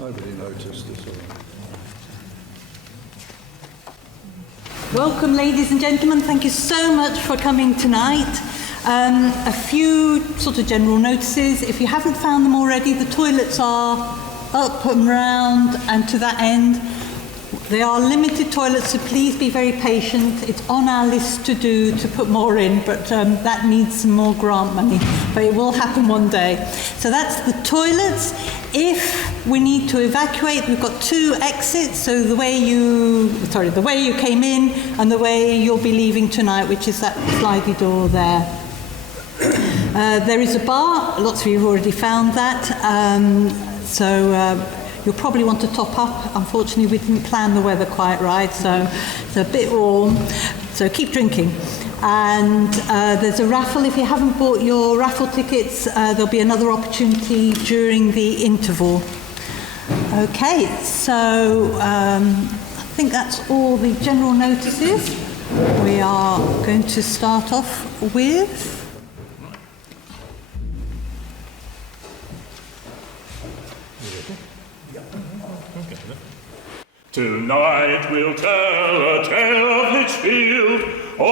Nobody noticed this. Welcome, ladies and gentlemen. Thank you so much for coming tonight. A few sort of general notices. If you haven't found them already, the toilets are up and round and to that end. They are limited toilets, so please be very patient. It's on our list to do, to put more in, but that needs some more grant money. But it will happen one day. So that's the toilets. If we need to evacuate, we've got 2 exits. So the way you came in and the way you'll be leaving tonight, which is that slidey door there. There is a bar. Lots of you have already found that. You'll probably want to top up. Unfortunately, we didn't plan the weather quite right, so it's a bit warm. So keep drinking. And there's a raffle. If you haven't bought your raffle tickets, there'll be another opportunity during the interval. Okay, so I think that's all the general notices. We are going to start off with... Tonight we'll tell a tale of Lichfield, what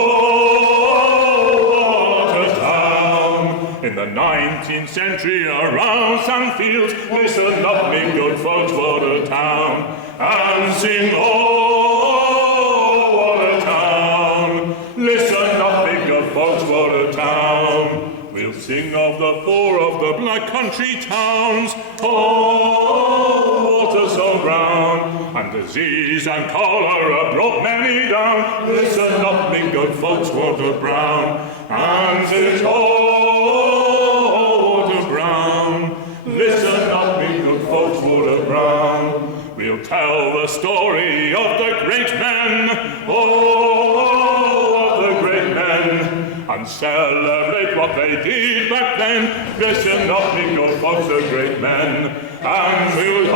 a town! In the 19th century around Sandfields, listen up me good folks, what a town! And sing, oh, what a town! Listen up me good folks, what a town! We'll sing of the poor of the black country towns, oh, water so brown! And disease and cholera brought many down. Listen up, me good folks, water brown. And sing, oh, water brown. Listen up, me good folks, water brown. We'll tell the story of the great men. Oh, of the great men. And celebrate what they did back then. Listen up, me good folks, the great men. And we'll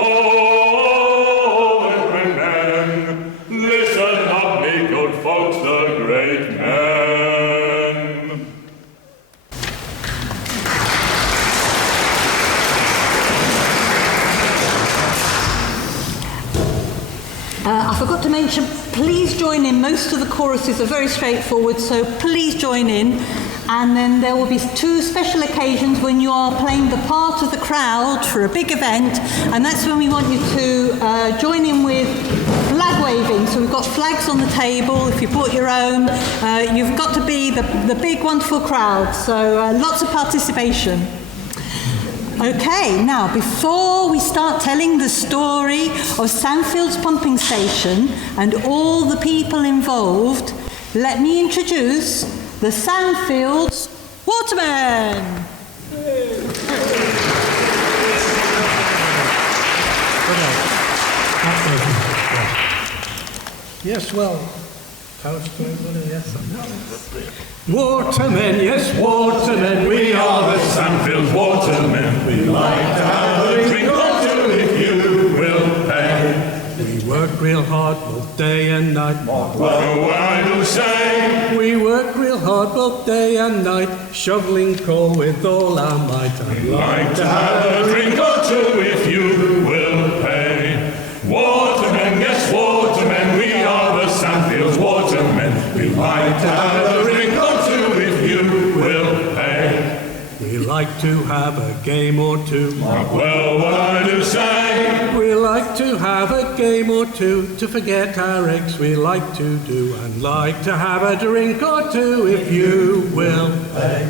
listen up, me good folks, the great men. I forgot to mention, please join in. Most of the choruses are very straightforward, so please join in. And then there will be 2 special occasions when you are playing the part of the crowd for a big event, and that's when we want you to join in with flag waving. So we've got flags on the table. If you brought your own, you've got to be the big wonderful crowd, so lots of participation. Okay, now before we start telling the story of Sandfields Pumping Station and all the people involved, let me introduce the Sandfields Watermen. Yes, well, yes. Watermen, yes, watermen, we are the Sandfields Watermen. We like to have a drink or 2 if you will pay. We work real hard both day and night. Well, I do say. We work real hard both day and night, shoveling coal with all our might. I'd like to have a drink or 2 if you will pay. Watermen, yes, watermen, we are the Sandfields Watermen. We like to have a drink or 2 if you will pay. We like to have a game or 2. Well, what I do say. We like to have a game or 2 to forget our eggs we like to do, and like to have a drink or 2 if you will pay.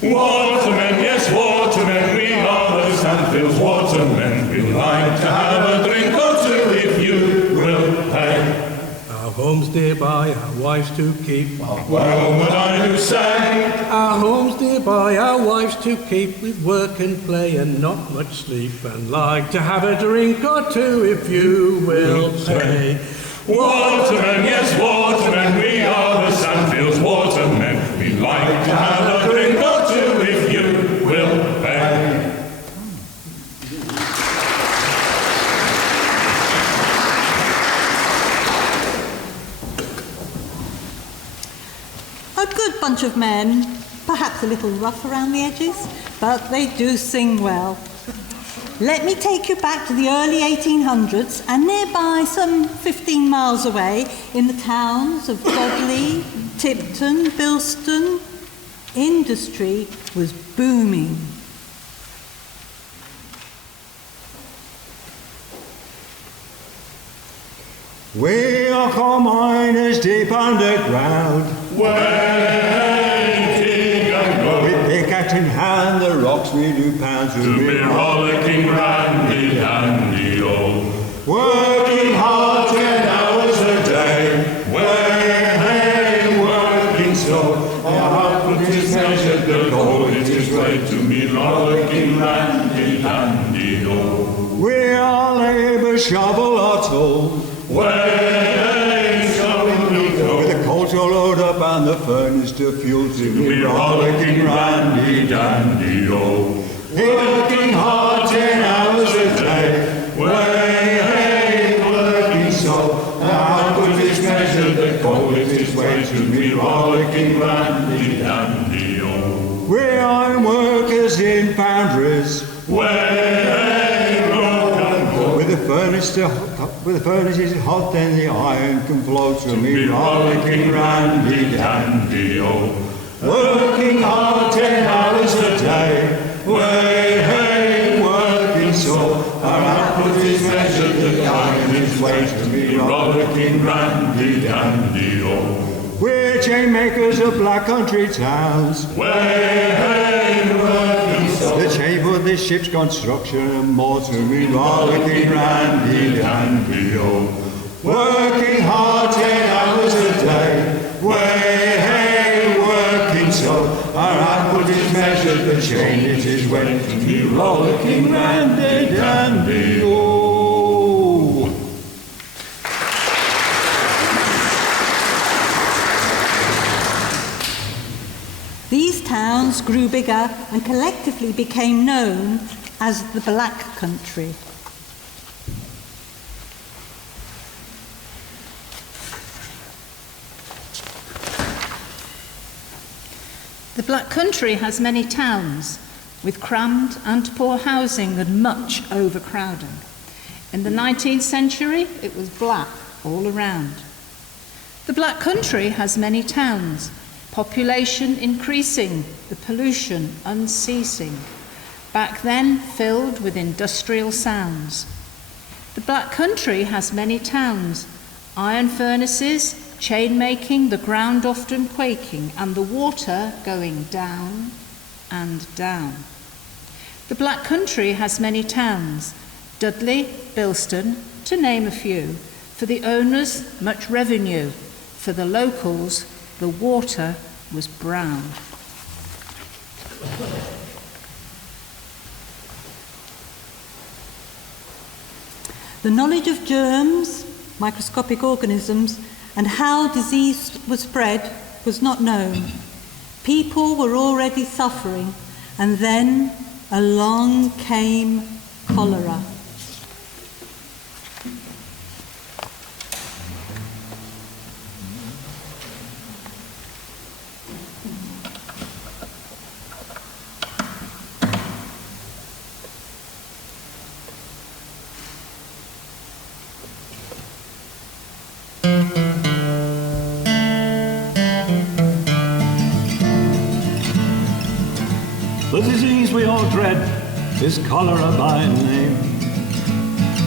Watermen, yes, watermen, we are the Sandfields Watermen. We like to have a drink or 2 if you will pay. Our homes nearby, our wives to keep. Well, what I do say. Our homes nearby, our wives to keep, with work and play and not much sleep, and like to have a drink or 2 if you will pay. Watermen, yes, watermen, we are the Sandfields Watermen. We like to have a drink or 2 if you will pay. A good bunch of men, perhaps a little rough around the edges, but they do sing well. let me take you back to the early 1800s, and nearby, some 15 miles away, in the towns of Dudley, Tipton, Bilston, industry was booming. We are coal miners deep underground, Waiting and go with pickaxe in hand, the rocks we do pound to be rollicking randy dandy oh. Working hard 10 hours a day, working slow. Our output is measured, the goal it is Way to me rollicking randy dandy oh. We are labour, shovel or tool, with the coal to load up and the furnace to fuel to be rollicking randy dandy oh. Working hard 10 hours a day, working slow. Our output is measured, the coal it is weighed to be rollicking randy dandy oh. We iron workers in foundries, with the furnaces hot, then the iron can flow to me rollicking randy dandy oh. Working hard 10 hours a day, working so. Our output is measured, the iron is weighed to me rollicking randy dandy oh. We're chain makers of black country towns, the chain for this ship's construction and more to me rollicking randy dandy oh. Working hard 10 hours a day, working so. Our output is measured, the chain it is weighed to me rollicking randy dandy oh. These towns grew bigger and collectively became known as the Black Country. The Black Country has many towns, with crammed and poor housing and much overcrowding. In the 19th century, it was black all around. The Black Country has many towns, population increasing, the pollution unceasing, back then filled with industrial sounds. The Black Country has many towns, iron furnaces, chain making, the ground often quaking, and the water going down and down. The Black Country has many towns, Dudley, Bilston, to name a few, for the owners much revenue, for the locals the water was brown. The knowledge of germs, microscopic organisms, and how disease was spread was not known. People were already suffering, and then along came cholera. The disease we all dread is cholera by name.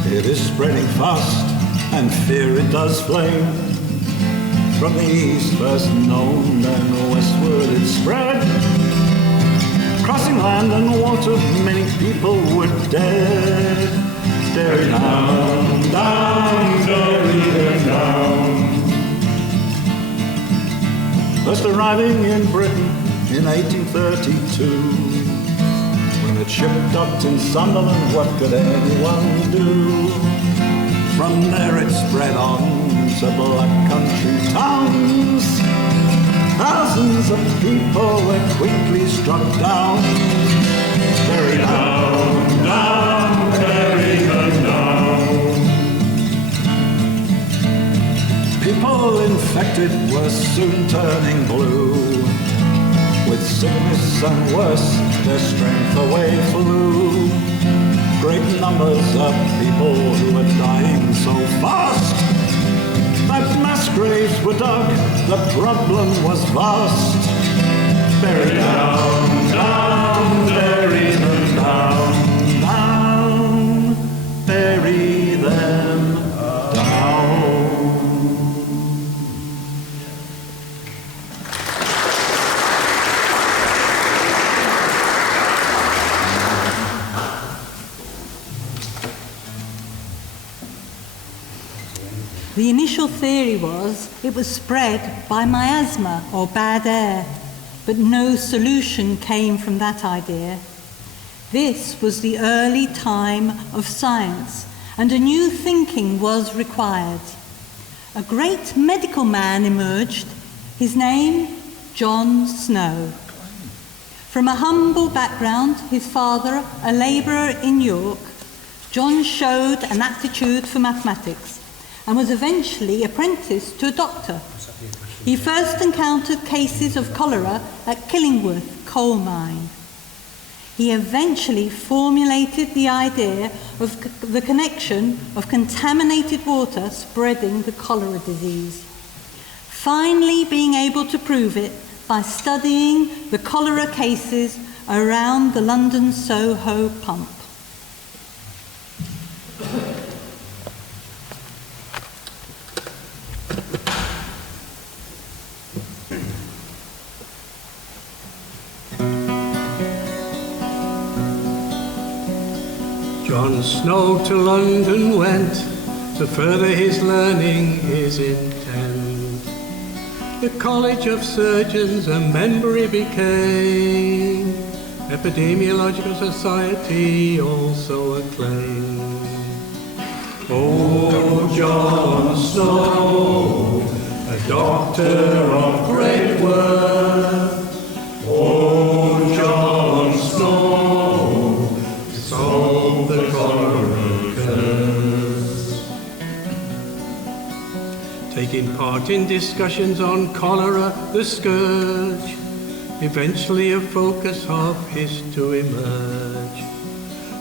It is spreading fast, and fear it does flame. From the east first known, then westward it spread. Crossing land and water, many people were dead. Derry down, down, Derry down. First arriving in Britain in 1832, when it ship docked in Sunderland, what could anyone do? From there it spread on to Black Country towns. Thousands of people were quickly struck down. Very down, down, very down. People infected were soon turning blue. With sickness and worse, their strength away flew. great numbers of people who were dying so fast that mass graves were dug, the problem was vast. Bury down, down, bury them down, down, bury them down. The initial theory was it was spread by miasma or bad air, but no solution came from that idea. This was the early time of science, and a new thinking was required. A great medical man emerged, his name John Snow. From a humble background, his father a labourer in York, John showed an aptitude for mathematics and was eventually apprenticed to a doctor. He first encountered cases of cholera at Killingworth coal mine. He eventually formulated the idea of the connection of contaminated water spreading the cholera disease, finally being able to prove it by studying the cholera cases around the London Soho pump. John Snow to London went to further his learning, his intent. The College of Surgeons a member he became, Epidemiological Society also acclaimed. Oh, John Snow, a doctor of great worth. Oh, John Snow, solve the cholera curse. Taking part in discussions on cholera, the scourge, eventually a focus of his to emerge.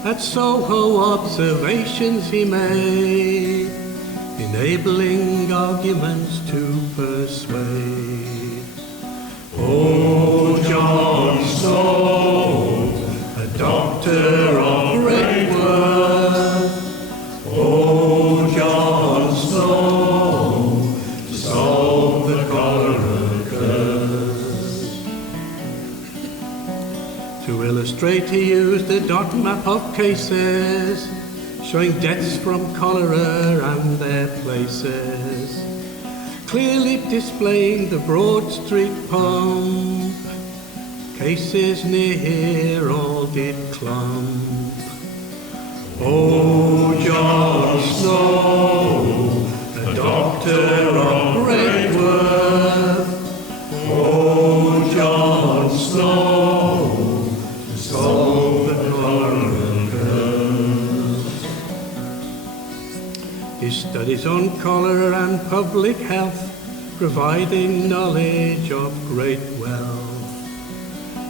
At Soho observations he made, enabling arguments to persuade. Oh, John Snow, a doctor of great worth. Oh, John Snow, to solve the cholera curse. To illustrate, he used a dot map of cases, showing deaths from cholera and their places, clearly displaying the Broad Street pump. Cases near here all did clump. Oh, John Snow, a doctor of great worth. Oh, John Snow, to solve the cholera curse. His studies on cholera and public health, providing knowledge of great wealth.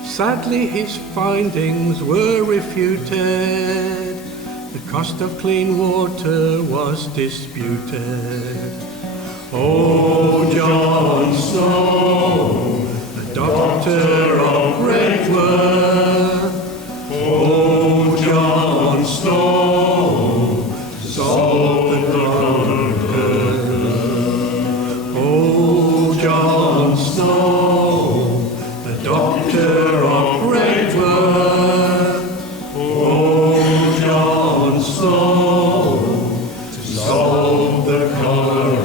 Sadly, his findings were refuted. The cost of clean water was disputed. Oh, John Snow, a doctor of great worth. Oh, John Snow, to solve the cholera curse. Oh, John Snow, a doctor of great worth. Oh, John Snow, to solve the cholera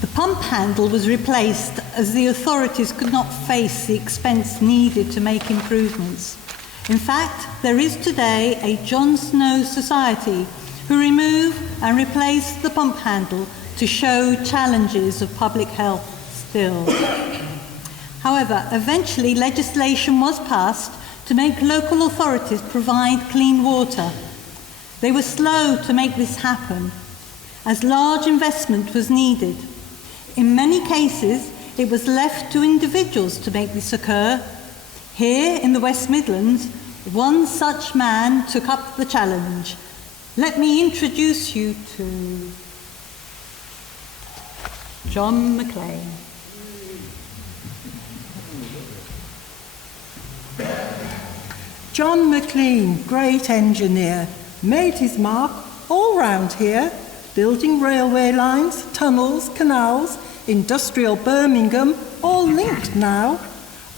The pump handle was replaced as the authorities could not face the expense needed to make improvements. In fact, there is today a John Snow Society who remove and replace the pump handle to show challenges of public health still. However, eventually legislation was passed to make local authorities provide clean water. They were slow to make this happen, as large investment was needed. In many cases, it was left to individuals to make this occur. Here in the West Midlands, one such man took up the challenge. Let me introduce you to John McLean. John McLean, great engineer, made his mark all round here, building railway lines, tunnels, canals, industrial Birmingham, all linked now.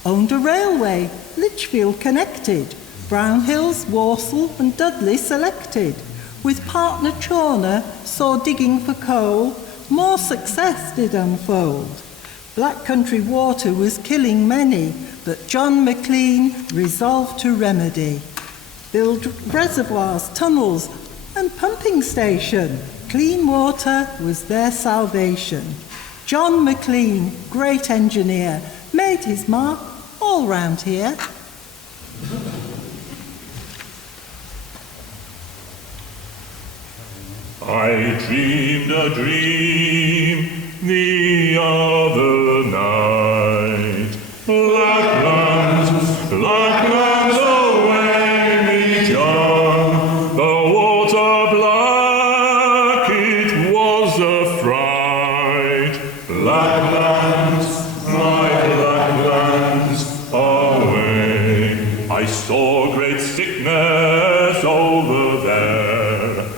Owned a railway, Lichfield connected, Brownhills, Walsall and Dudley selected. With partner Chawner, saw digging for coal, more success did unfold. Black country water was killing many, but John McLean resolved to remedy. Build reservoirs, tunnels and pumping station. Clean water was their salvation. John McLean, great engineer, made his mark all round here. I dreamed a dream the other night. Blacklands away me John, the water black, it was a fright. Blacklands, my blacklands away. I saw great sickness over there.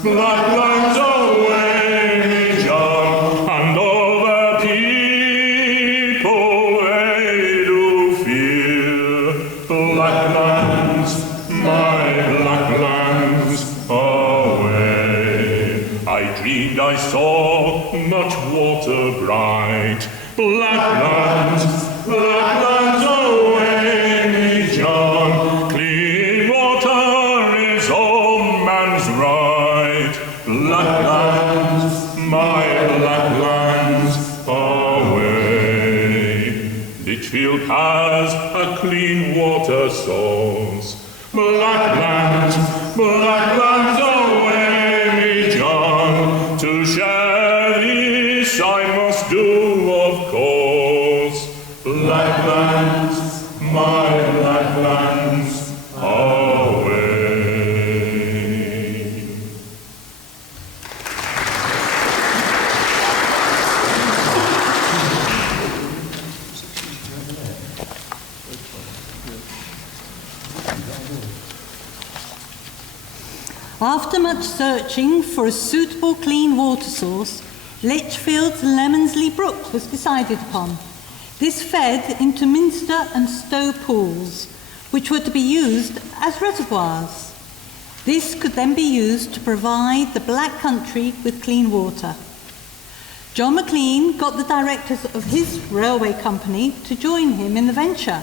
Blacklands away, John, and all the people they do fear. Blacklands, my blacklands away. I dreamed I saw much water bright. Blacklands away, John, clean water is all man's right. Blacklands, my blacklands away. Lichfield has a clean water source. Blacklands away, John, to share this I must do, of course. Blacklands, my blacklands away. After much searching for a suitable clean water source, Lichfield's Lemonsley Brook was decided upon. This fed into Minster and Stowe pools, which were to be used as reservoirs. This could then be used to provide the Black Country with clean water. John McLean got the directors of his railway company to join him in the venture.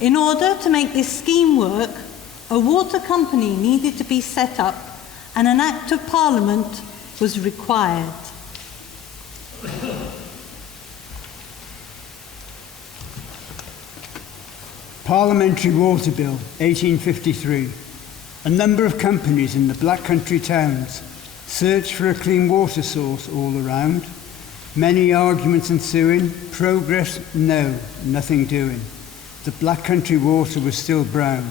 In order to make this scheme work, a water company needed to be set up and an Act of Parliament was required. Parliamentary Water Bill 1853. A number of companies in the Black Country towns searched for a clean water source all around. Many arguments ensuing, progress no, nothing doing. The Black Country water was still brown.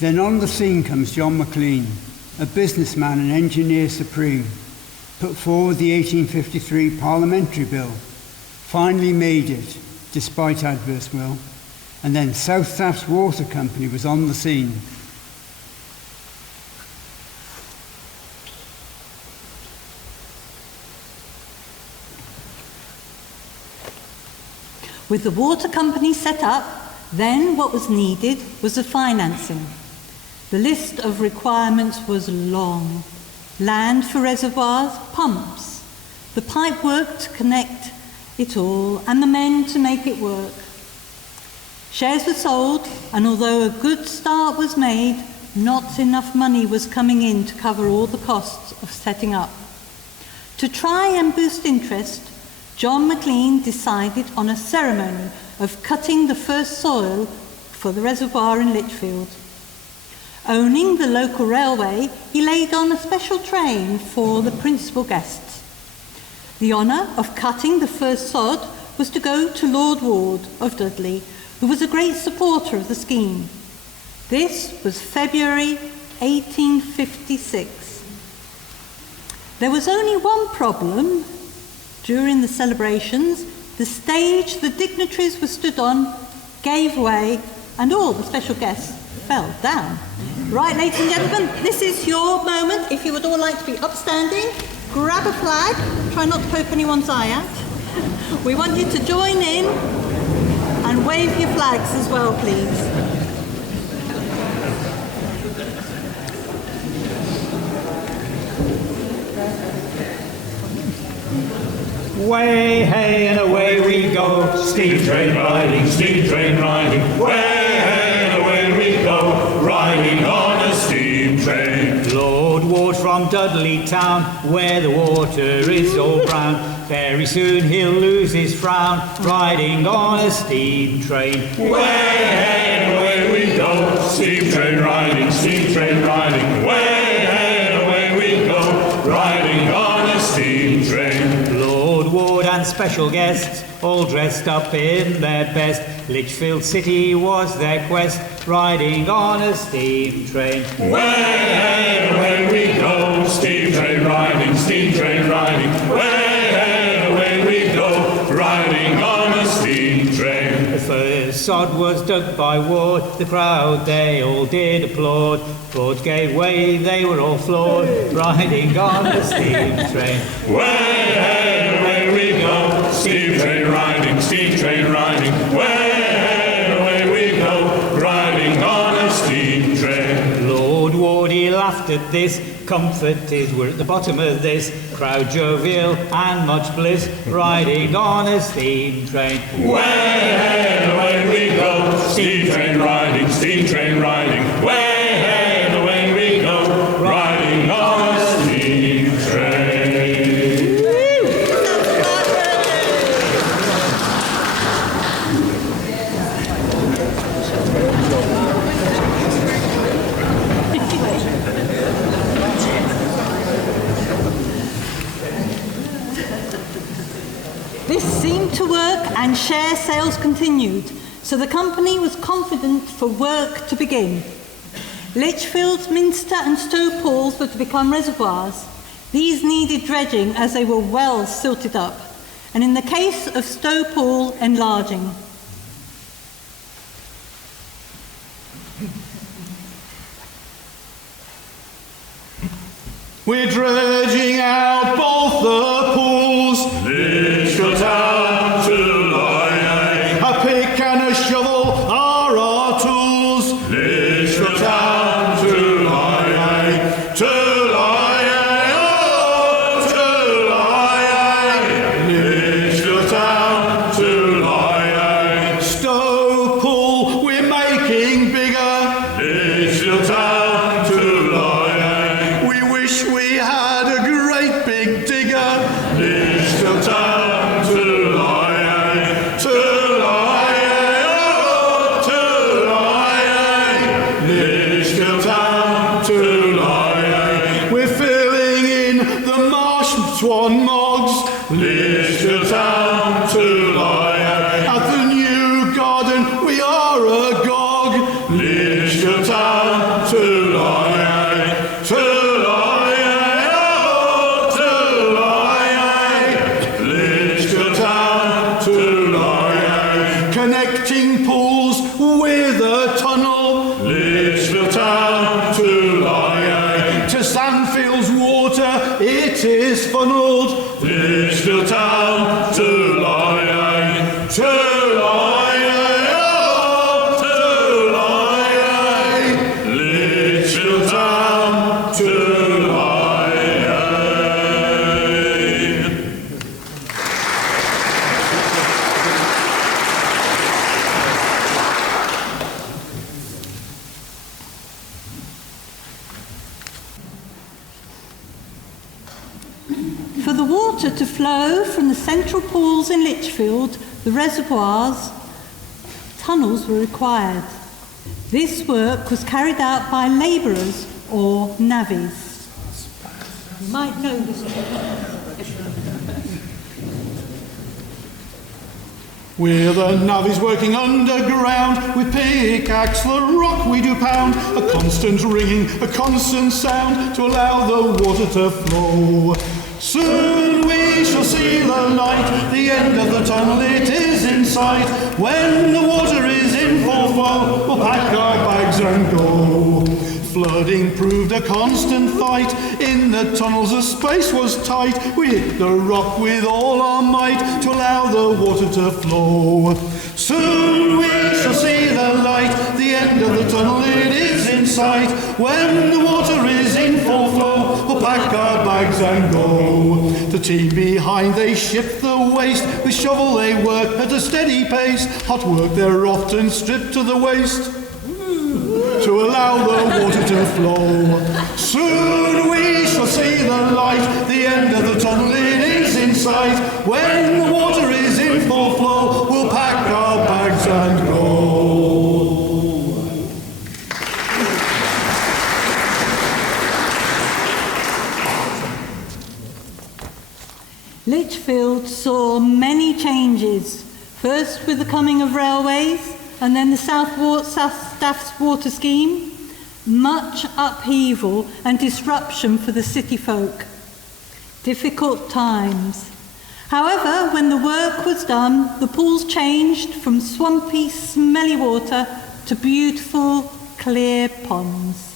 Then on the scene comes John McLean, a businessman and engineer supreme, put forward the 1853 Parliamentary Bill, finally made it, despite adverse will, and then South Staffs Water Company was on the scene. With the water company set up, then what was needed was the financing. The list of requirements was long. Land for reservoirs, pumps, the pipe work to connect it all, and the men to make it work. Shares were sold, and although a good start was made, not enough money was coming in to cover all the costs of setting up. To try and boost interest, John McLean decided on a ceremony of cutting the first soil for the reservoir in Lichfield. Owning the local railway, he laid on a special train for the principal guests. The honour of cutting the first sod was to go to Lord Ward of Dudley, who was a great supporter of the scheme. This was February 1856. There was only one problem. During the celebrations, the stage the dignitaries were stood on gave way and all the special guests fell down. Right, ladies and gentlemen, this is your moment. If you would all like to be upstanding, grab a flag, try not to poke anyone's eye out. We want you to join in and wave your flags as well, please. Way, hey, and away we go, Steam train riding, way, hey, and away we go, riding on a steam train. Lord Ward from Dudley town, where the water is all brown. Very soon he'll lose his frown, riding on a steam train. Way, hey, and away we go, steam train riding, way, hey, and away we go, riding on a steam train. Lord Ward and special guests, all dressed up in their best. Lichfield city was their quest, riding on a steam train. Way, hey, and away we go, steam train riding, way, hey, and away we go, riding on a steam train. The first sod was dug by Ward, the crowd they all did applaud. Boards gave way, they were all floored, riding on the steam train. Way, hey, and away we go, steam train riding, way, hey, and away we go, riding on a steam train. Lord Ward, he laughed at this, comforted we're at the bottom of this, crowd jovial and much bliss, riding on a steam train. Way, hey, and away we go, steam train riding, way, hey, and away we go, riding on a steam train. This seemed to work and share sales continued, so the company was confident for work to begin. Lichfield, Minster and Stow pools were to become reservoirs. These needed dredging as they were well silted up, and in the case of Stow pool, enlarging. We're dredging out both the pools, Lichfield town to Lighthouse, a pick and a shovel are our tools. Lichfield town to Lighthouse, oh, to Lighthouse, Lichfield town to Lighthouse, Stow pool we're making bigger, Lichfield town to Lighthouse, we wish we had a great big digger. Lichfield town to Lighthouse, oh, to Lighthouse, Lichfield town to Lighthouse, We're filling in the marsh swan mogs Lichfield town to Lighthouse, at the new garden. We are agog. Lichfield town to Lighthouse, oh, to Lighthouse, Lichfield town to Lighthouse, Connecting pools with a tunnel Lichfield town to Lighthouse, to Sandfields water. It is funneled. Lichfield town to Lighthouse, to Lighthouse, oh, to Lighthouse, Lichfield town to Lighthouse. For the water to flow from the central pools in Lichfield, the reservoirs, tunnels were required. This work was carried out by labourers or navvies. You might know this one. We're the navvies working underground, with pickaxe the rock we do pound, a constant ringing, a constant sound, to allow the water to flow. Soon we shall see the light, the end of the tunnel it is in sight. When the water is in full flow, we'll pack our bags and go. Flooding proved a constant fight, in the tunnels the space was tight. We hit the rock with all our might, to allow the water to flow. Soon we shall see the light, the end of the tunnel it is in sight. When the water is in full flow, we'll pack our bags and go. The team behind, they shift the waste, with shovel they work at a steady pace. Hot work they're often stripped to the waist, to allow the water to flow. Soon we shall see the light, the end of the tunnel it is in sight. When the water is in full flow, we'll pack our bags and go. Lichfield saw many changes, first with the coming of railways, and then the South Staff's water scheme, much upheaval and disruption for the city folk. Difficult times. However, when the work was done, the pools changed from swampy, smelly water to beautiful, clear ponds.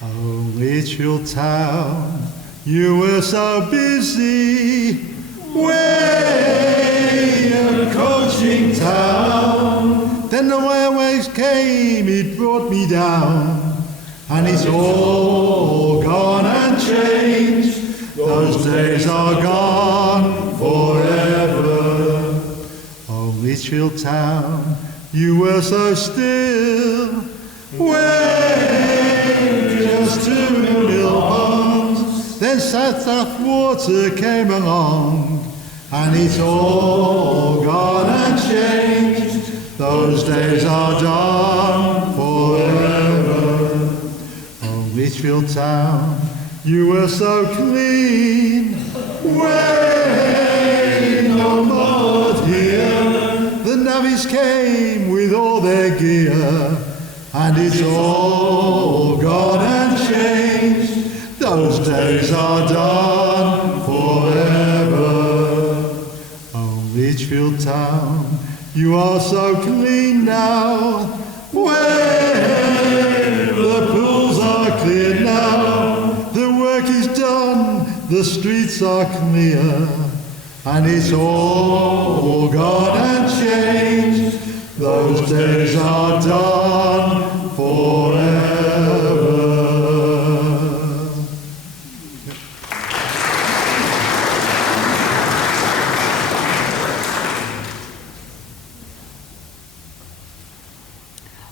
Oh, Lichfield town, you were so busy, way in coaching town. Then the railways came, it brought me down, and it's all gone and changed. Those days are gone forever. Oh, Lichfield town, you were so still, way just 2 mill ponds. Then South water came along, and it's all gone and changed. Those days are done forever. Oh, Lichfield town, you were so clean, way no mud here. The navvies came with all their gear, and it's all gone and changed. Those days are done forever. Oh, Lichfield town, you are so clean now. Way, the pools are clear now. The work is done, the streets are clear, and it's all gone and changed. Those days are done forever.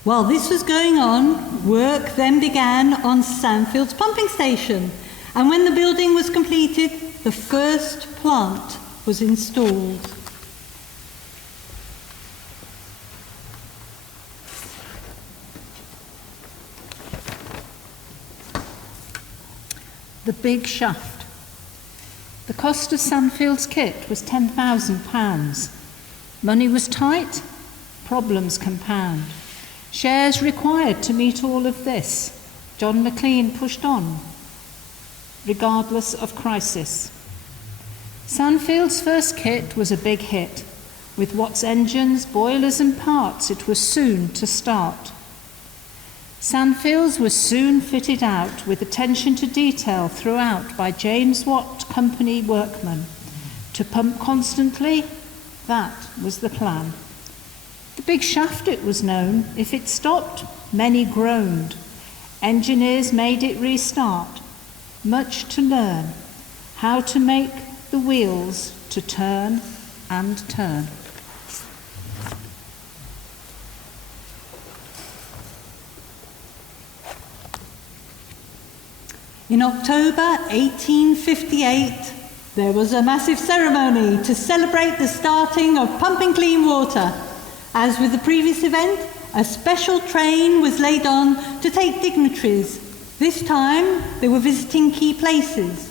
While this was going on, work then began on Sandfields pumping station, and when the building was completed, the first plant was installed. The big shaft. The cost of Sandfield's kit was £10,000. Money was tight, problems compound. Shares required to meet all of this. John McLean pushed on, regardless of crisis. Sandfield's first kit was a big hit. With Watt's engines, boilers and parts, it was soon to start. Sandfields was soon fitted out with attention to detail throughout by James Watt Company workmen. To pump constantly, that was the plan. The big shaft, it was known. If it stopped, many groaned. Engineers made it restart. Much to learn. How to make the wheels to turn and turn. In October 1858, there was a massive ceremony to celebrate the starting of pumping clean water. As with the previous event, a special train was laid on to take dignitaries. This time, they were visiting key places: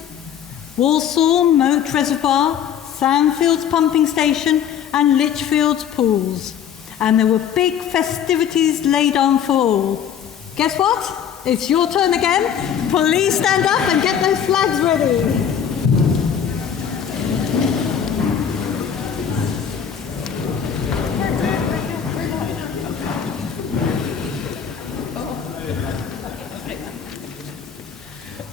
Walsall Moat Reservoir, Sandfields Pumping Station, and Lichfield's pools. And there were big festivities laid on for all. Guess what? It's your turn again. Please stand up and get those flags ready.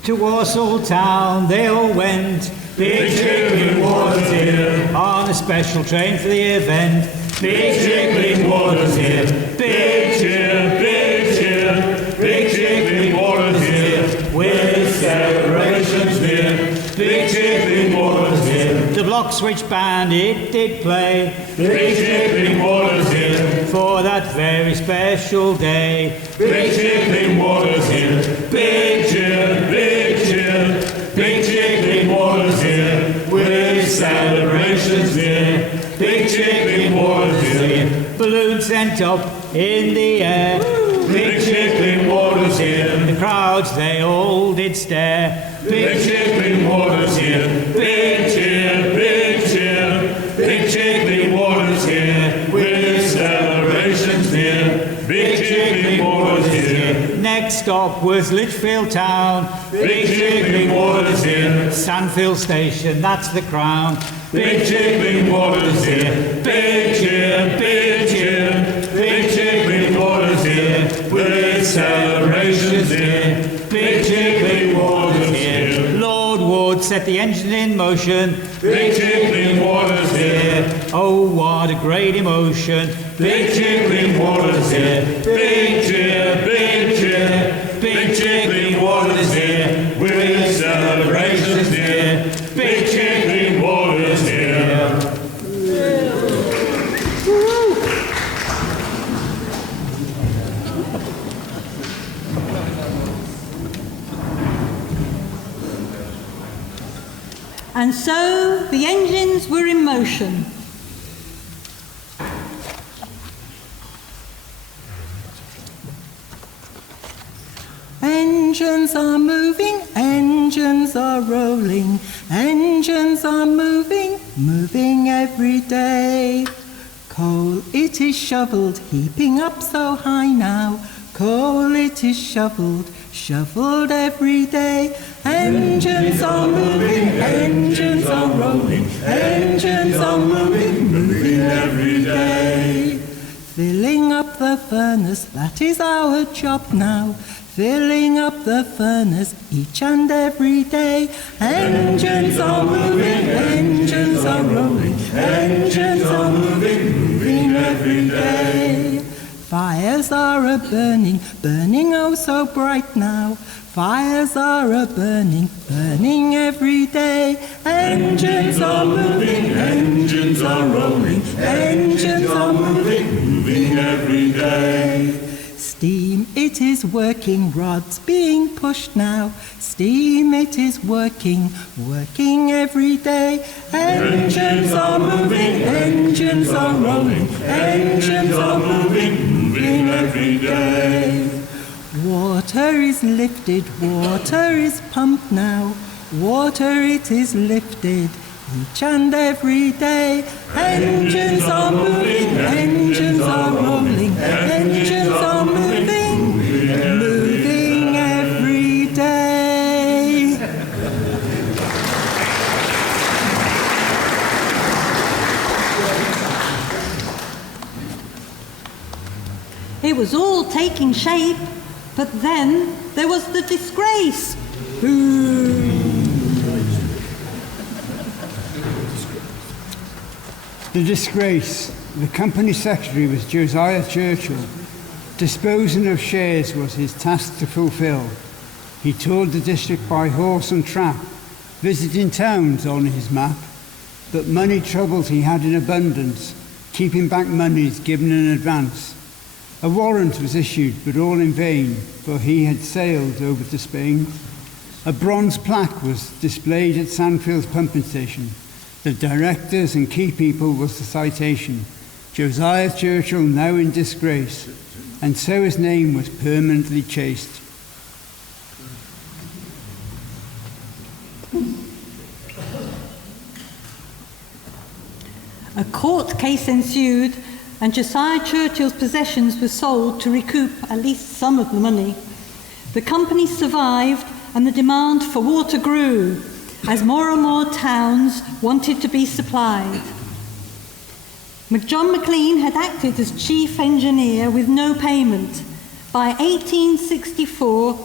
To Walsall town they all went, big trickling waters here, on a special train for the event. Big trickling waters here, big cheer, big cheer, big trickling waters here, with celebrations near. Big trickling waters here, the block switch band it did play. Big trickling waters here, for that very special day. Big trickling waters here, big cheer, big cheer, big trickling waters here, with celebrations near. Big trickling waters here, balloons sent up in the air. Big trickling waters here, the crowds they all did stare. Big trickling waters here, big cheer, big cheer, big trickling waters here, with celebrations near. Big trickling waters here. Next stop was Lichfield town. Big trickling waters here, Sandfields station, that's the crown. Big trickling waters here, big cheer, big cheer, big trickling waters here, with celebrations here. Big trickling waters here. Lord Ward set the engine in motion. Big trickling waters here. Oh, what a great emotion. Big trickling waters here. Big cheer, big cheer, big trickling waters here, with celebrations here. Big trickling waters here. And so the engines were in motion. Engines are moving, engines are rolling, engines are moving, moving every day. Coal it is shovelled, heaping up so high now. Coal it is shovelled, shovelled every day. Engines are moving, engines are rolling, engines are moving, moving every day. Filling up the furnace, that is our job now. Filling up the furnace each and every day. Engines are moving, engines are rolling, engines are moving, moving every day. Fires are a-burning, burning oh so bright now. Fires are a-burning, burning every day. Engines are moving, engines are rolling, engines are moving, moving every day. Steam it is working, rods being pushed now. Steam it is working, working every day. Engines are moving, engines are rolling, engines are moving, moving every day. Water is lifted, water is pumped now. Water it is lifted each and every day. Engines are moving, engines are rolling, engines are moving, moving every day. It was all taking shape, but then there was the disgrace. The disgrace. The company secretary was Josiah Churchill. Disposing of shares was his task to fulfil. He toured the district by horse and trap, visiting towns on his map. But money troubles he had in abundance, keeping back monies given in advance. A warrant was issued, but all in vain, for he had sailed over to Spain. A bronze plaque was displayed at Sandfields pumping station. The directors and key people was the citation. Josiah Churchill now in disgrace, and so his name was permanently chased. A court case ensued, and Josiah Churchill's possessions were sold to recoup at least some of the money. The company survived, and the demand for water grew as more and more towns wanted to be supplied. John McLean had acted as chief engineer with no payment. By 1864,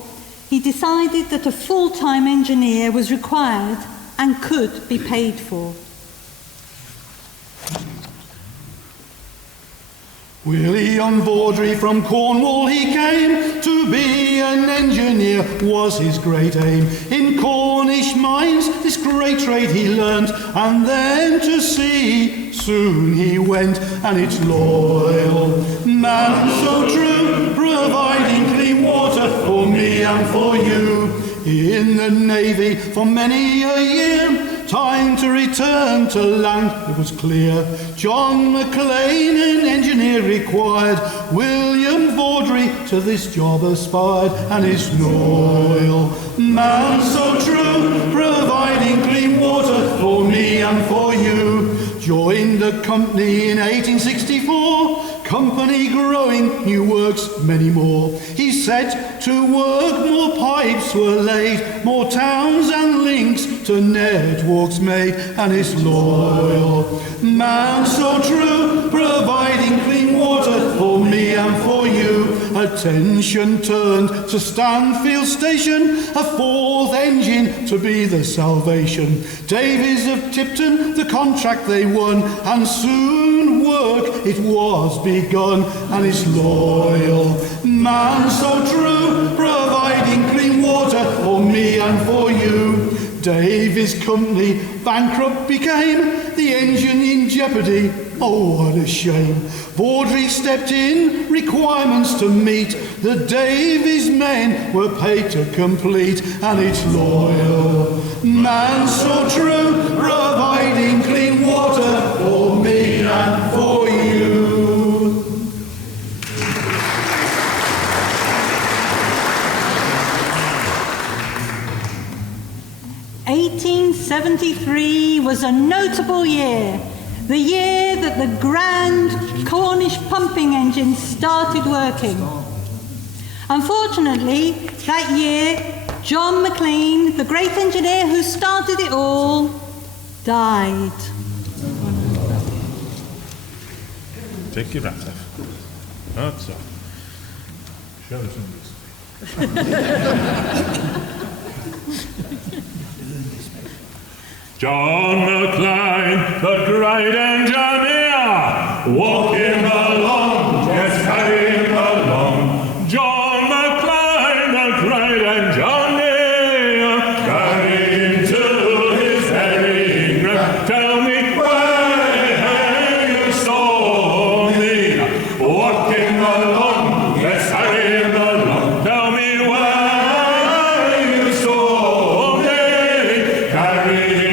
he decided that a full-time engineer was required and could be paid for. William Vaudrey from Cornwall he came, to be an engineer was his great aim. In Cornish mines this great trade he learnt, and then to sea soon he went. And it's loyal man so true, providing clean water for me and for you. In the Navy for many a year, time to return to land, it was clear. John McLean, an engineer required, William Vaudrey to this job aspired. And his loyal man so true, providing clean water for me and for you. Joined the company in 1864, company growing, new works, many more. He set to work, more pipes were laid, more towns and links to networks made. And his loyal man so true, providing clean water for me and for you. Attention turned to Sandfields station, a fourth engine to be the salvation. Davies of Tipton, the contract they won, and soon work it was begun. And his loyal man so true, providing clean water for me and for you. Davies' company bankrupt became, the engine in jeopardy, oh what a shame. Vaudrey stepped in, requirements to meet, the Davies men were paid to complete. And it's loyal man so true, providing clean water for me and for you. 1873 was a notable year, the year that the grand Cornish pumping engine started working. Unfortunately, that year, John McLean, the great engineer who started it all, died. Take your hat off. That's all. Show us some this. John McLean, the great engineer, walking along, yes, carry him along. John McLean, the great engineer, carry him to his very grave. Tell me where you saw me, walking along, yes, carry him along. Tell me where you saw me, carry him.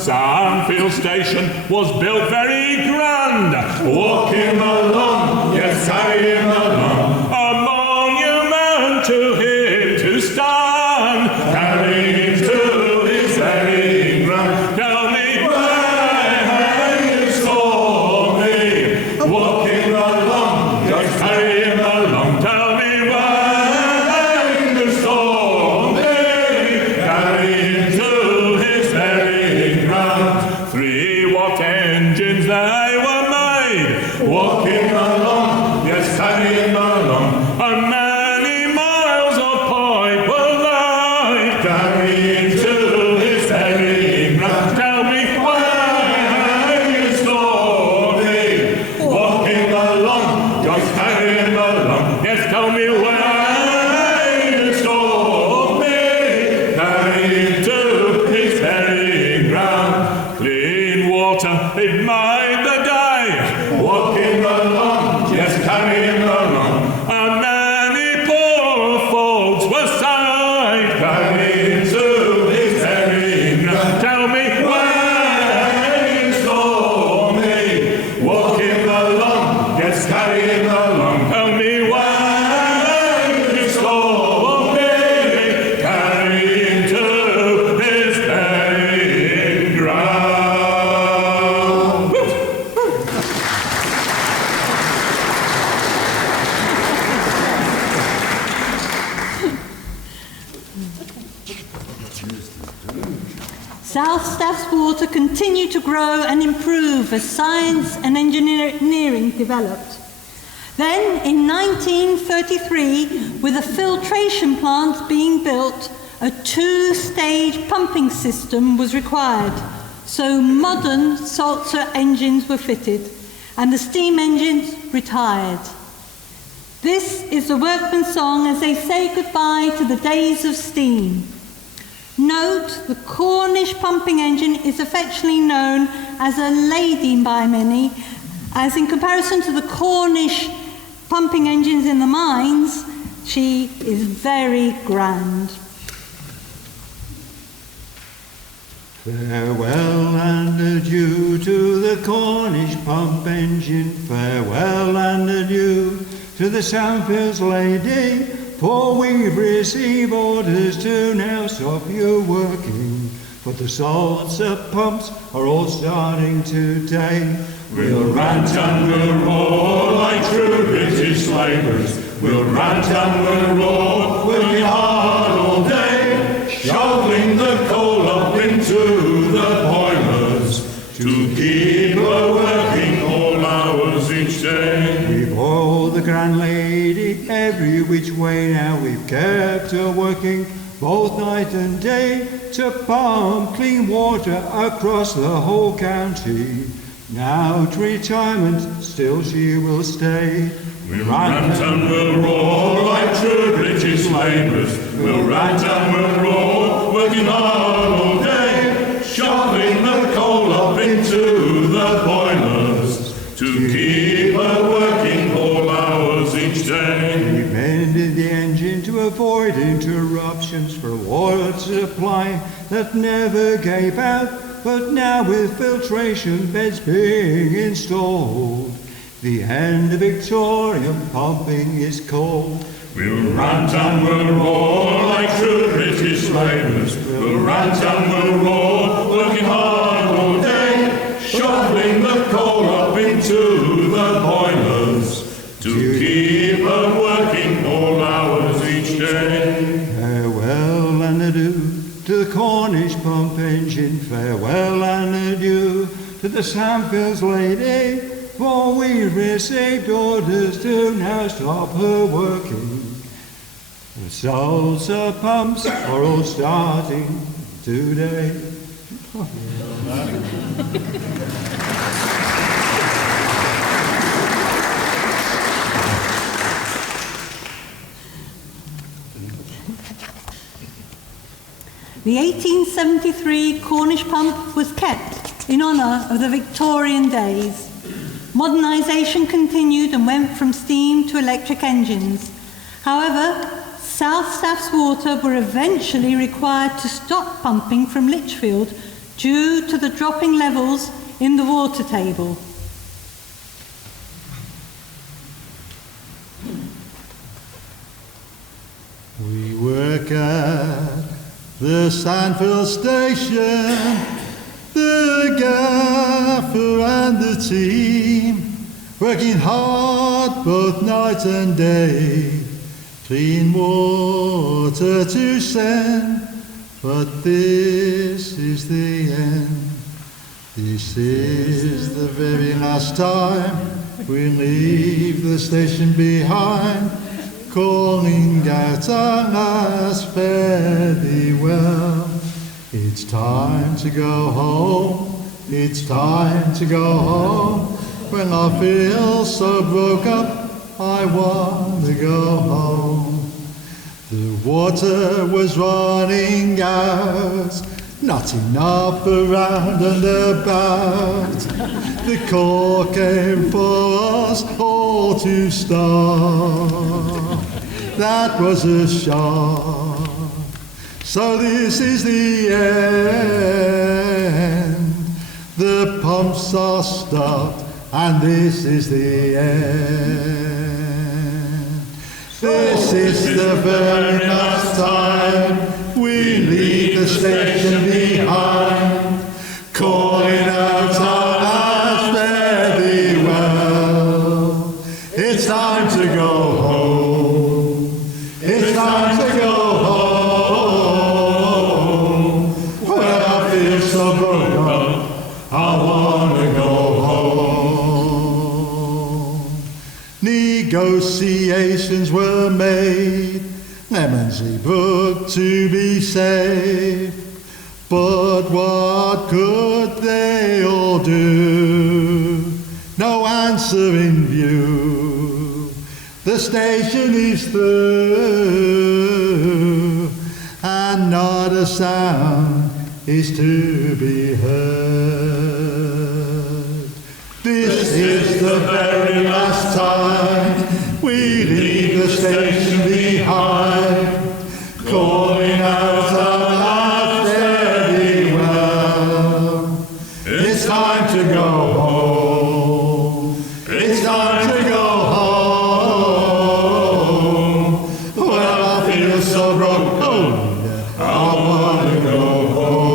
Sandfields station was built very grand. Walk him along, yes, carry him along. A monument to him to stand. Carry him to his very grand. Tell me where you saw me. Walk him along, yes, carry him along. Tell me where you saw me. Carry him to his very grand. 3 watt engines they were made, walking along, yes, carrying along, and many miles of pipe were laid, carrying to his very grand. Tell me where you saw me, walking along, yes, carrying along, yes, tell me where you saw me, carrying to his very grand. Clean water, it made the day, walking along, yes, carrying along, and many poor folks continue to grow and improve as science and engineering developed. Then, in 1933, with a filtration plant being built, a two-stage pumping system was required. So modern Salter engines were fitted, and the steam engines retired. This is the workman's song as they say goodbye to the days of steam. Note, the Cornish pumping engine is affectionately known as a lady by many, as in comparison to the Cornish pumping engines in the mines, she is very grand. Farewell and adieu to the Cornish pump engine. Farewell and adieu to the Sandfields lady. For we've received orders to now stop you working. For the Salter pumps are all starting today. We'll rant and we'll roar like true British labourers. We'll rant and we'll roar, we'll be hard all day, shoveling the coal up into the boilers to keep her working all hours each day. We've hauled the grand lady every which way now. We've kept her working both night and day to pump clean water across the whole county. Now to retirement, still she will stay. We'll rant and we'll roar like true British labourers. We'll rant and we'll roar, working hard all day, shoveling the coal up into the boilers to keep her working all hours each day. We mended the engine to avoid interruptions for water supply that never gave out. But now with filtration beds being installed, the end of Victorian pumping is called. We'll rant and we'll roar like true British labourers. We'll rant and we'll roar, working hard all day, shoveling the coal up into the boilers to keep her working all hours each day. Farewell and adieu to the Cornish pump engine. Farewell and adieu to the Sandfields lady. For we've received orders to now stop her working. The Salter pumps are all starting today. The 1873 Cornish pump was kept in honour of the Victorian days. Modernisation continued and went from steam to electric engines. However, South Staff's water were eventually required to stop pumping from Lichfield due to the dropping levels in the water table. We work at the Sandfields station, the gaffer and the team, working hard both night and day, clean water to send, but this is the end. This is the very last time we leave the station behind, calling out our last fare thee well. It's time to go home, it's time to go home. When I feel so broke up, I want to go home. The water was running out, not enough around and about. The call came for us all to stop. That was a shock. So this is the end. The pumps are stopped, and this is the end. This is the very last time we leave the station behind, calling out our last fare thee well. It's time to go home. It's time to go home. When I feel so broken up, Negotiations were made, Lemonsley Brook to be saved. But what could they all do? No answer in view. The station is through, and not a sound is to be heard. This is the very last time we leave the station behind, calling out our last farewell. It's time to go home. It's time to go home. Well, I feel so broken. I want to go home.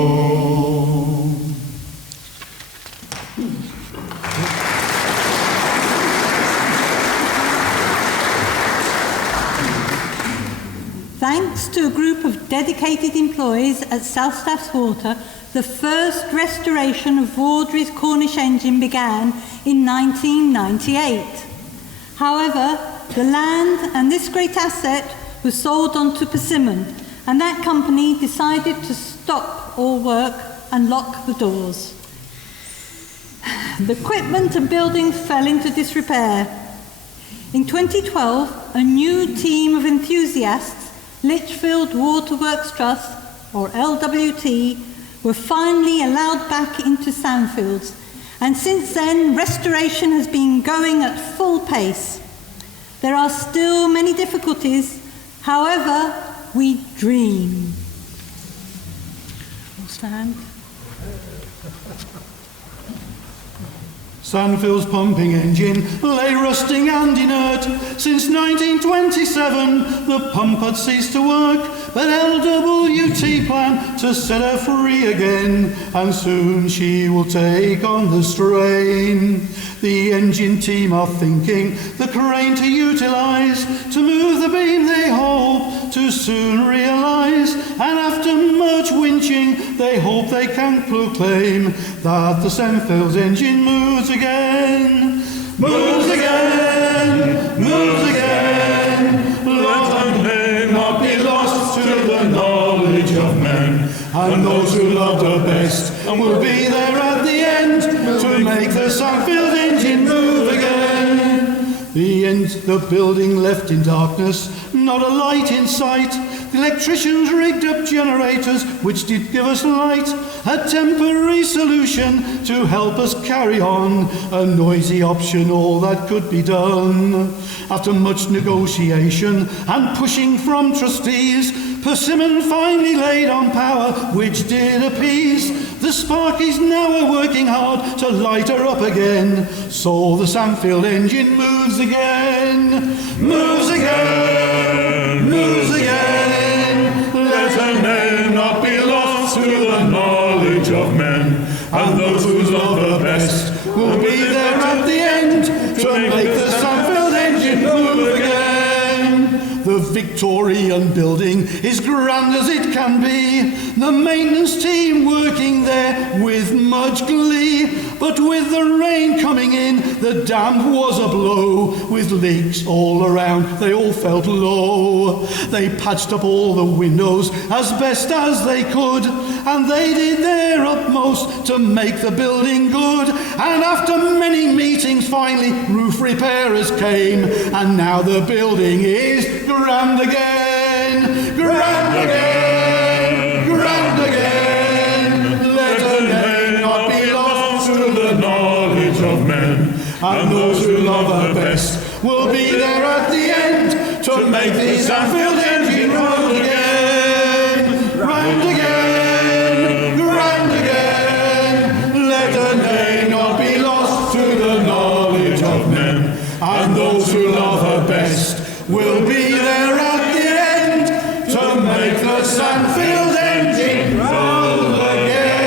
Thanks to a group of dedicated employees at South Staffs Water, the first restoration of Vaudrey's Cornish engine began in 1998. However, the land and this great asset was sold on to Persimmon, and that company decided to stop all work and lock the doors. The equipment and buildings fell into disrepair. In 2012, a new team of enthusiasts, Lichfield Waterworks Trust, or LWT, were finally allowed back into Sandfields, and since then restoration has been going at full pace. There are still many difficulties, however, we dream. We'll stand. Sandfield's pumping engine lay rusting and inert. Since 1927 the pump had ceased to work, but LWT planned to set her free again, and soon she will take on the strain. The engine team are thinking the crane to utilise, to move the beam they hope to soon realise, and after much winching they hope they can proclaim that the Sandfields engine moves again. Moves again, moves again. Let her name not be lost to the knowledge of men, and those who loved her best and will be there at the end to make the Sandfield engine move again. The building left in darkness, not a light in sight. The electricians rigged up generators which did give us light, a temporary solution to help us carry on, a noisy option, all that could be done. After much negotiation and pushing from trustees, Persimmon finally laid on power, which did appease. The Sparkies now are working hard to light her up again, so the Sandfield engine moves again. Moves again, moves again. Let her name not be lost to the knowledge of men, and those who love her best will be there at the end to make the Sandfield engine move again. The Victorian building is grand as it can be, the maintenance team working there with much glee, but with the rain coming in, the damp was a blow. With leaks all around, they all felt low. They patched up all the windows as best as they could, and they did their utmost to make the building good. And after many meetings, finally roof repairers came, and now the building is grand again, grand again, grand again. Let her name not be lost to the knowledge of men, and those who love her best will be there at the end to make the Sandfield engine round again, round again, round again. Let her name not be lost to the knowledge of men, and those who love her best will be there at the end to make the Sandfield engine round again.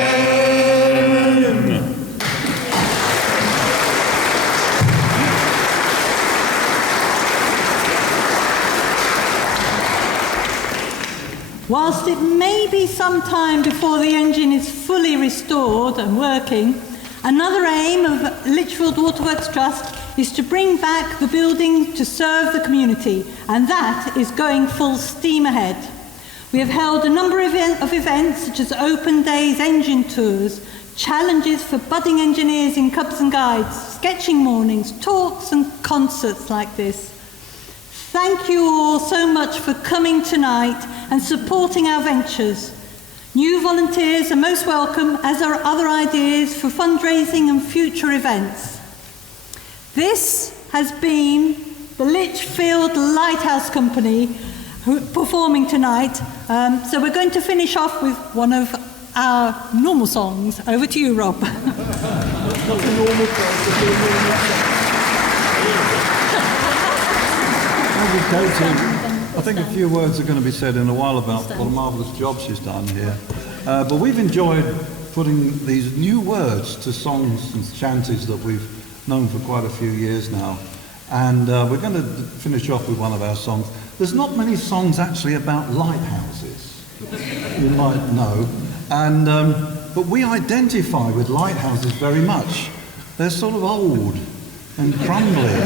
Whilst it may be some time before the engine is fully restored and working, another aim of Lichfield Waterworks Trust is to bring back the building to serve the community, and that is going full steam ahead. We have held a number of events such as open days, engine tours, challenges for budding engineers in Cubs and Guides, sketching mornings, talks and concerts like this. Thank you all so much for coming tonight and supporting our ventures. New volunteers are most welcome, as are other ideas for fundraising and future events. This has been the Lichfield Lighthouse Company performing tonight. So we're going to finish off with one of our normal songs. Over to you, Rob. Thank you, Katy. I think a few words are going to be said in a while about what a marvellous job she's done here. But we've enjoyed putting these new words to songs and chanties that we've known for quite a few years now. And we're going to finish off with one of our songs. There's not many songs actually about lighthouses, you might know. And but we identify with lighthouses very much. They're sort of old and crumbling,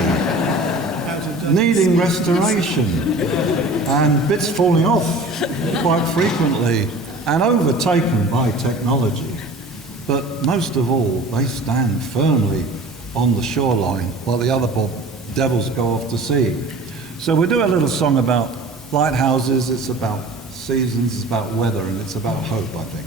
needing restoration, and bits falling off quite frequently, and overtaken by technology. But most of all, they stand firmly on the shoreline while the other devils go off to sea. So we'll do a little song about lighthouses. It's about seasons, it's about weather, and it's about hope, I think.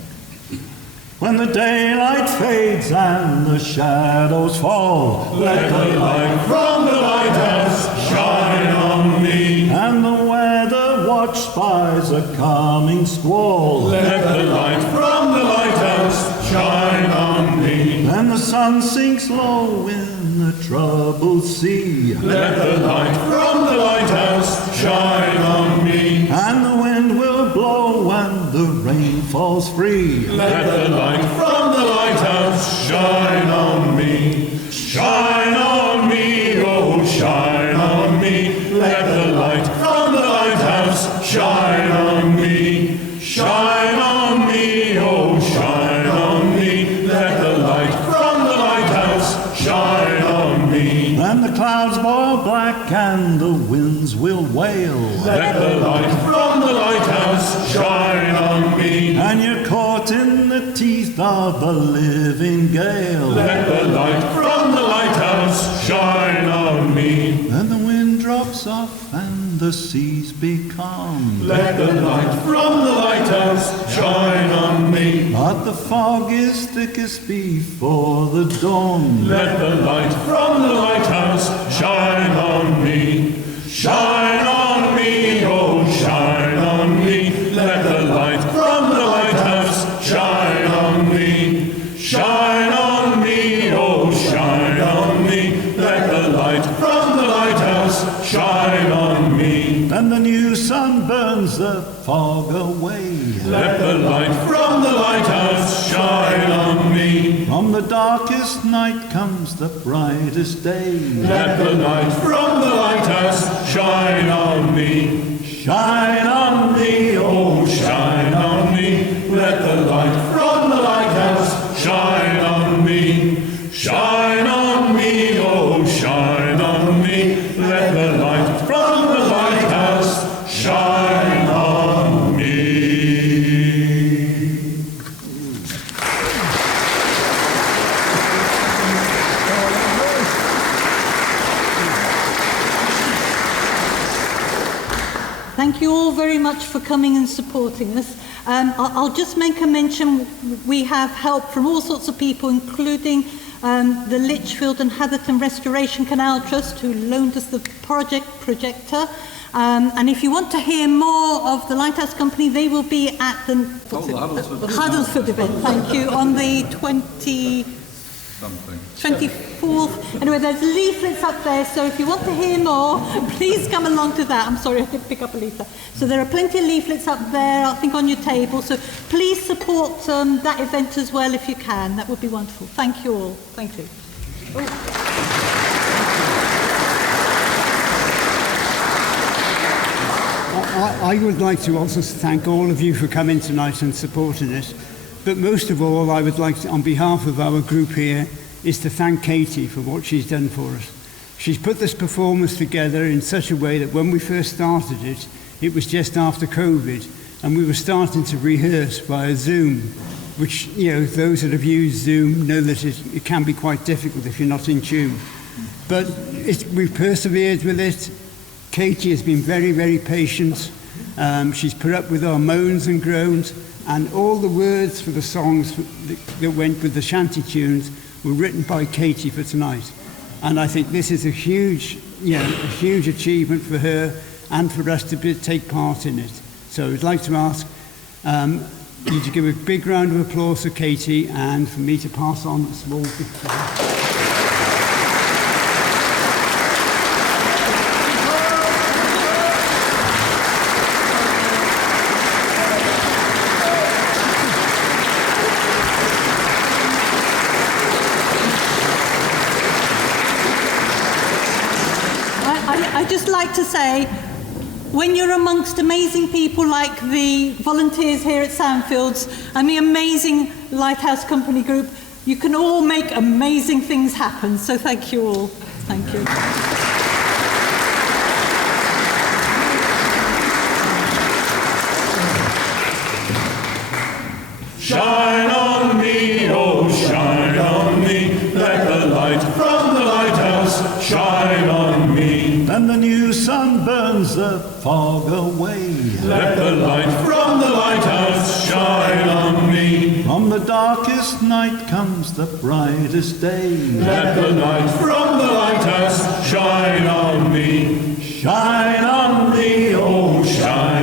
When the daylight fades and the shadows fall, Let the light from the lighthouse shine on me. and the weather watch spies a coming squall, Let the light from the lighthouse shine on me. then the sun sinks low in the troubled sea, Let the light from the lighthouse shine on me. and the wind will blow and the rain falls free. Let the light from the lighthouse shine on me. Shine on me, oh shine on me. Let the light from the lighthouse shine on me. Shine on me, oh shine on me. Let the light from the lighthouse shine on me. Then the clouds boil black and the winds will wail, Let the light from the lighthouse shine on me. and you're caught in the teeth of the living gale. Let the light from the lighthouse shine on me. Then the wind drops off and the seas become. Let the light from the lighthouse shine on me. But the fog is thickest before the dawn. Let the light from the lighthouse shine on me. Shine on me, oh shine on me. Let the light from the lighthouse shine on me. Shine on me, oh shine on me. Let the light from the lighthouse shine on me. Then the new sun burns the fog away. Let the light from the lighthouse shine on me. From the darkest night comes the brightest day. Let the light from the lighthouse shine on me. Shine on me, Oh, shine on me. Let the light from the lighthouse shine on me. Shine on me, oh, shine on me. Let the light from the lighthouse shine on me. Thank you all very much for coming and supporting us. I'll just make a mention. We have help from all sorts of people, including the Lichfield and Hatherton Restoration Canal Trust, who loaned us the projector. And if you want to hear more of the Lighthouse Company, they will be at the Huddlesford event, thank you, on the 24th. Anyway, there's leaflets up there, so if you want to hear more, please come along to that. I'm sorry, I didn't pick up a leaflet. So there are plenty of leaflets up there, I think, on your table. So please support that event as well if you can. That would be wonderful. Thank you all. Thank you. I would like to also thank all of you for coming tonight and supporting this. But most of all, I would like to, on behalf of our group here, is to thank Katy for what she's done for us. She's put this performance together in such a way that when we first started it, it was just after COVID, and we were starting to rehearse via Zoom, which, those that have used Zoom know that it can be quite difficult if you're not in tune. But we've persevered with it. Katy has been very, very patient. She's put up with our moans and groans, and all the words for the songs that went with the shanty tunes were written by Katy for tonight. And I think this is a huge achievement for her and for us to take part in it. So I'd like to ask you to give a big round of applause for Katy and for me to pass on a small gift. I'd just like to say, when you're amongst amazing people like the volunteers here at Sandfields and the amazing Lighthouse Company Group, you can all make amazing things happen. So thank you all. Thank you. Shine on me, oh shine on me, let the light from the lighthouse shine on me. And the new sun burns the fog away. Let the light from the lighthouse shine on me. From the darkest night comes the brightest day. Let the light from the lighthouse shine on me. Shine on me, Oh, shine